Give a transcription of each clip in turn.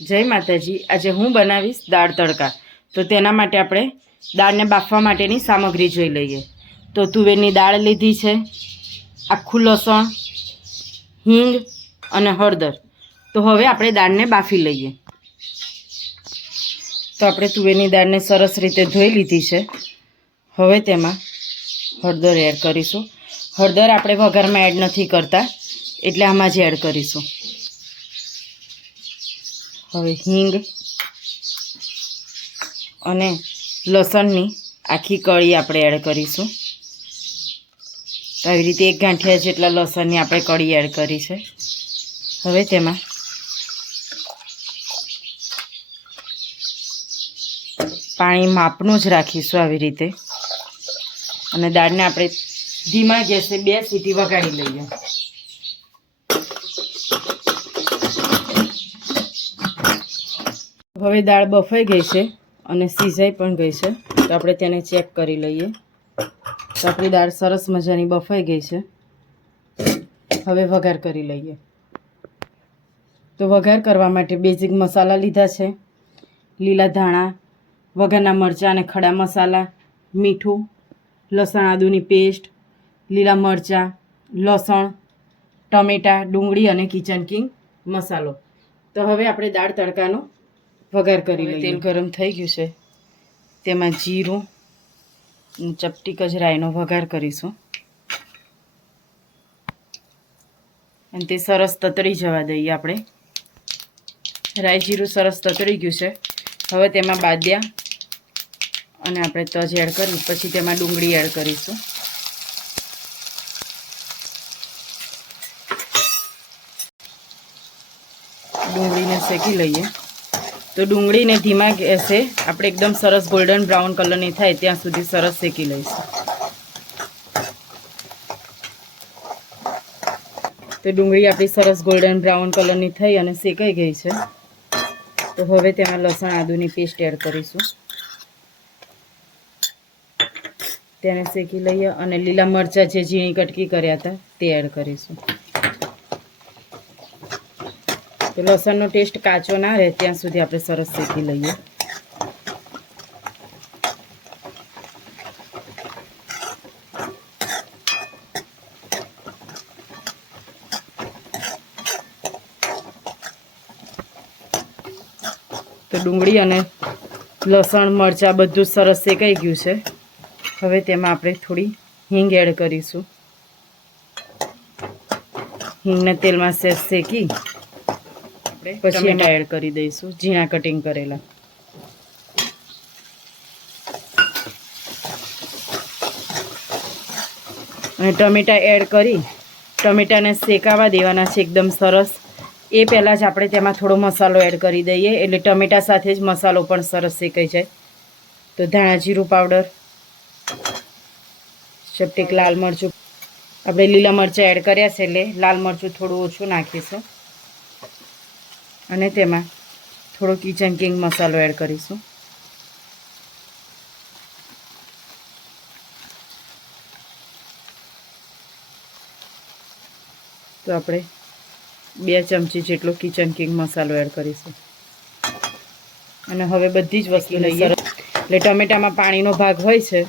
જય માતાજી. આજે હું બનાવીશ દાળ તડકા. તો તેના માટે આપણે દાળને બાફવા માટેની સામગ્રી જોઈ લઈએ. તો તુવેરની દાળ લીધી છે, આખું લસણ, હિંગ અને હળદર. તો હવે આપણે દાળને બાફી લઈએ. તો આપણે તુવેરની દાળને સરસ રીતે ધોઈ લીધી છે. હવે તેમાં હળદર એડ કરીશું. હળદર આપણે વઘારમાં એડ નથી કરતા, એટલે આમાં જ એડ કરીશું. હવે હિંગ અને લસણની આખી કળી આપણે એડ કરીશું. આવી રીતે એક ગાંઠિયા જેટલા લસણની આપણે કળી એડ કરી છે. હવે તેમાં પાણી માપનું જ રાખીશું આવી રીતે. અને દાળને આપણે ધીમા ગેસે બે સીટી વગાડી લઈએ. હવે દાળ બફાઈ ગઈ છે અને સિઝાઈ પણ ગઈ છે. તો આપણે તેને ચેક કરી લઈએ. તો આપણી દાળ સરસ મજાની બફાઈ ગઈ છે. હવે વઘાર કરી લઈએ. તો વઘાર કરવા માટે બેઝિક મસાલા લીધા છે. લીલા ધાણા, વઘારના મરચાં અને ખડા મસાલા, મીઠું, લસણ આદુની પેસ્ટ, લીલા મરચાં, લસણ, ટમેટાં, ડુંગળી અને કિચન કિંગ મસાલો. તો હવે આપણે દાળ તડકાનો વઘાર કરી લઈએ તેલ ગરમ થઈ ગયું છે. તેમાં જીરું ચપટી કજરાયનો વઘાર કરીશું. અને તે સરસ તતરી જવા દઈએ આપણે. રાઈ જીરું સરસ તતરી ગયું છે. હવે તેમાં બાદિયા અને આપણે તજ એડ કરી પછી તેમાં ડુંગળી એડ કરીશું. ડુંગળીને શેકી લઈએ. તો ડુંગળીને ધીમા ગેસે આપણે એકદમ સરસ ગોલ્ડન બ્રાઉન કલરની થાય ત્યાં સુધી સરસ શેકી લઈશું. તો ડુંગળી આપણી સરસ ગોલ્ડન બ્રાઉન કલરની થઈ અને શેકાઈ ગઈ છે. તો હવે તેમાં લસણ, આદુની પેસ્ટ એડ કરીશું. તેને શેકી લઈએ અને લીલા મરચાં જે ઝીણી કટકી કર્યા હતા તે એડ કરીશું. તો લસણનો ટેસ્ટ કાચો ના રહે, ત્યાં સુધી આપણે સરસ શેકી લઈએ. તો ડુંગળી અને લસણ, મરચાં બધું સરસ શેકાઈ ગયું છે. હવે તેમાં આપણે થોડી હિંગ એડ કરીશું. હિંગને તેલમાં શેકી. આપણે પછી એમાં એડ કરી દઈશું ઝીણા કટિંગ કરેલા. અને ટમેટા એડ કરી ટમેટાને શેકાવા દેવાના છે એકદમ સરસ. એ પહેલાં જ આપણે તેમાં થોડો મસાલો એડ કરી દઈએ એટલે ટમેટા સાથે જ મસાલો પણ સરસ શેકાઈ જાય. તો ધાણા જીરું પાવડર ચપટીક લાલ મરચું. આપણે લીલા મરચાં એડ કર્યા છે એટલે લાલ મરચું થોડું ઓછું નાખીશું. અને તેમાં થોડો કિચન કિંગ મસાલો એડ કરીશું. તો આપણે બે ચમચી જેટલો કિચન કિંગ મસાલો એડ કરીશું. અને હવે બધી જ વસ્તુ લઈએ. એટલે ટમેટામાં પાણીનો ભાગ હોય છે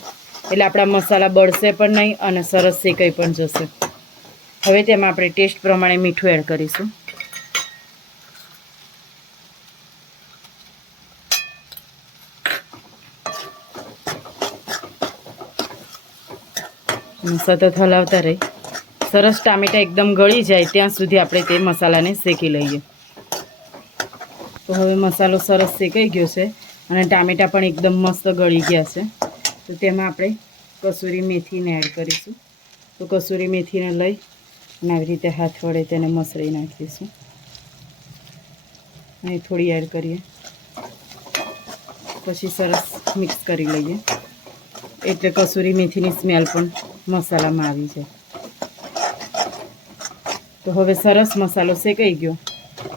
એટલે આપણા મસાલા બળશે પણ નહીં અને સરસ શેકાઈ પણ જશે. હવે તેમાં આપણે ટેસ્ટ પ્રમાણે મીઠું એડ કરીશું. સતત હલાવતા રહી. સરસ ટામેટા એકદમ ગળી જાય ત્યાં સુધી આપણે તે મસાલાને શેકી લઈએ. તો હવે મસાલો સરસ શેકાઈ ગયો છે અને ટામેટા પણ એકદમ મસ્ત ગળી ગયા છે. તો તેમાં આપણે કસૂરી મેથીને એડ કરીશું. તો કસૂરી મેથીને લઈ અને આવી રીતે હાથ વડે તેને મસળી નાખીશું. અને થોડી એડ કરીએ. પછી સરસ મિક્સ કરી લઈએ. એટલે કસૂરી મેથીની સ્મેલ પણ મસાલામાં આવી જાય. તો હવે સરસ મસાલો શેકાઈ ગયો.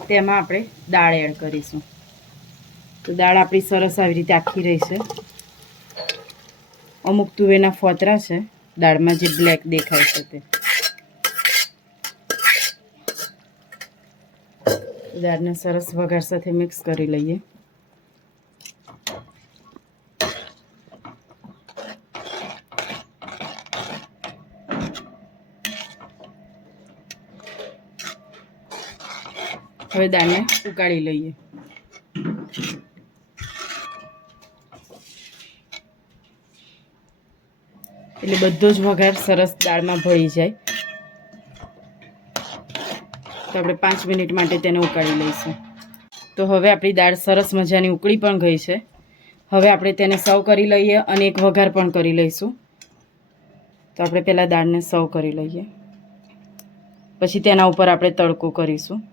તેમાં આપણે દાળ એડ કરીશું. તો દાળ આપણી સરસ આવી રીતે આખી રહી છે અમુક તુવેના ફોતરા છે. દાળમાં જે બ્લેક દેખાય છે તે. દાળને સરસ વઘાર સાથે મિક્સ કરી લઈએ. હવે દાળને ઉકાળી લઈએ. એટલે બધો જ વઘાર સરસ દાળમાં ભળી જાય. તો આપણે પાંચ મિનિટ માટે તેને ઉકાળી લઈશું. તો હવે આપણી દાળ સરસ મજાની ઉકળી પણ ગઈ છે. હવે આપણે તેને સર્વ કરી લઈએ અને એક વઘાર પણ કરી લઈશું. તો આપણે પહેલાં દાળને સર્વ કરી લઈએ. પછી તેના ઉપર આપણે તડકો કરીશું.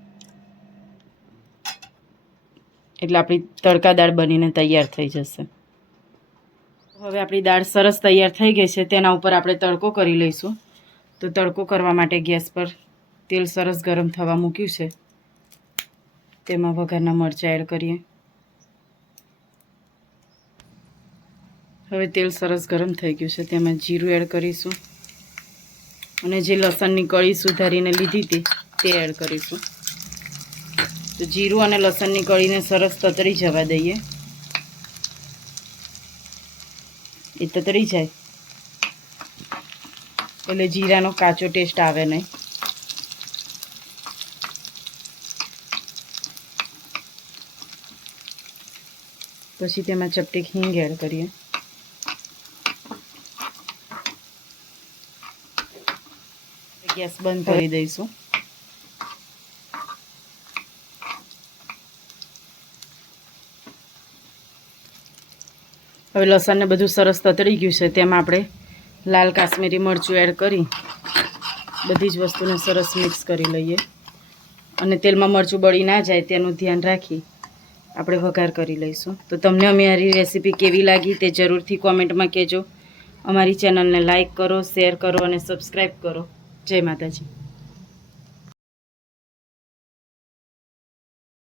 એટલે આપણી તડકા દાળ બનીને તૈયાર થઈ જશે. હવે આપણી દાળ સરસ તૈયાર થઈ ગઈ છે, તેના ઉપર આપણે તડકો કરી લઈશું. તો તડકો કરવા માટે ગેસ પર તેલ સરસ ગરમ થવા મૂક્યું છે. તેમાં વઘારના મરચાં એડ કરીએ. હવે તેલ સરસ ગરમ થઈ ગયું છે, તેમાં જીરું એડ કરીશું. અને જે લસણની કળી સુધારીને લીધી હતી, તે એડ કરીશું. તો જીરું અને લસણની કળીને સરસ તતરી જવા દઈએ. એ તતરી જાય. એટલે જીરાનો કાચો ટેસ્ટ આવે નહીં. પછી તેમાં ચપટી હિંગ એડ કરીએ. ગેસ બંધ કરી દઈશું. હવે લસણને બધું સરસ તતડી ગયું છે, તેમાં આપણે લાલ કાશ્મીરી મરચું એડ કરી બધી જ વસ્તુને સરસ મિક્સ કરી લઈએ. અને તેલમાં મરચું બળી ના જાય તેનું ધ્યાન રાખી આપણે વઘાર કરી લઈશું. તો તમને અમારી રેસીપી કેવી લાગી તે જરૂરથી કોમેન્ટમાં કહેજો. અમારી ચેનલને લાઇક કરો શેર કરો અને સબસ્ક્રાઈબ કરો. જય માતાજી.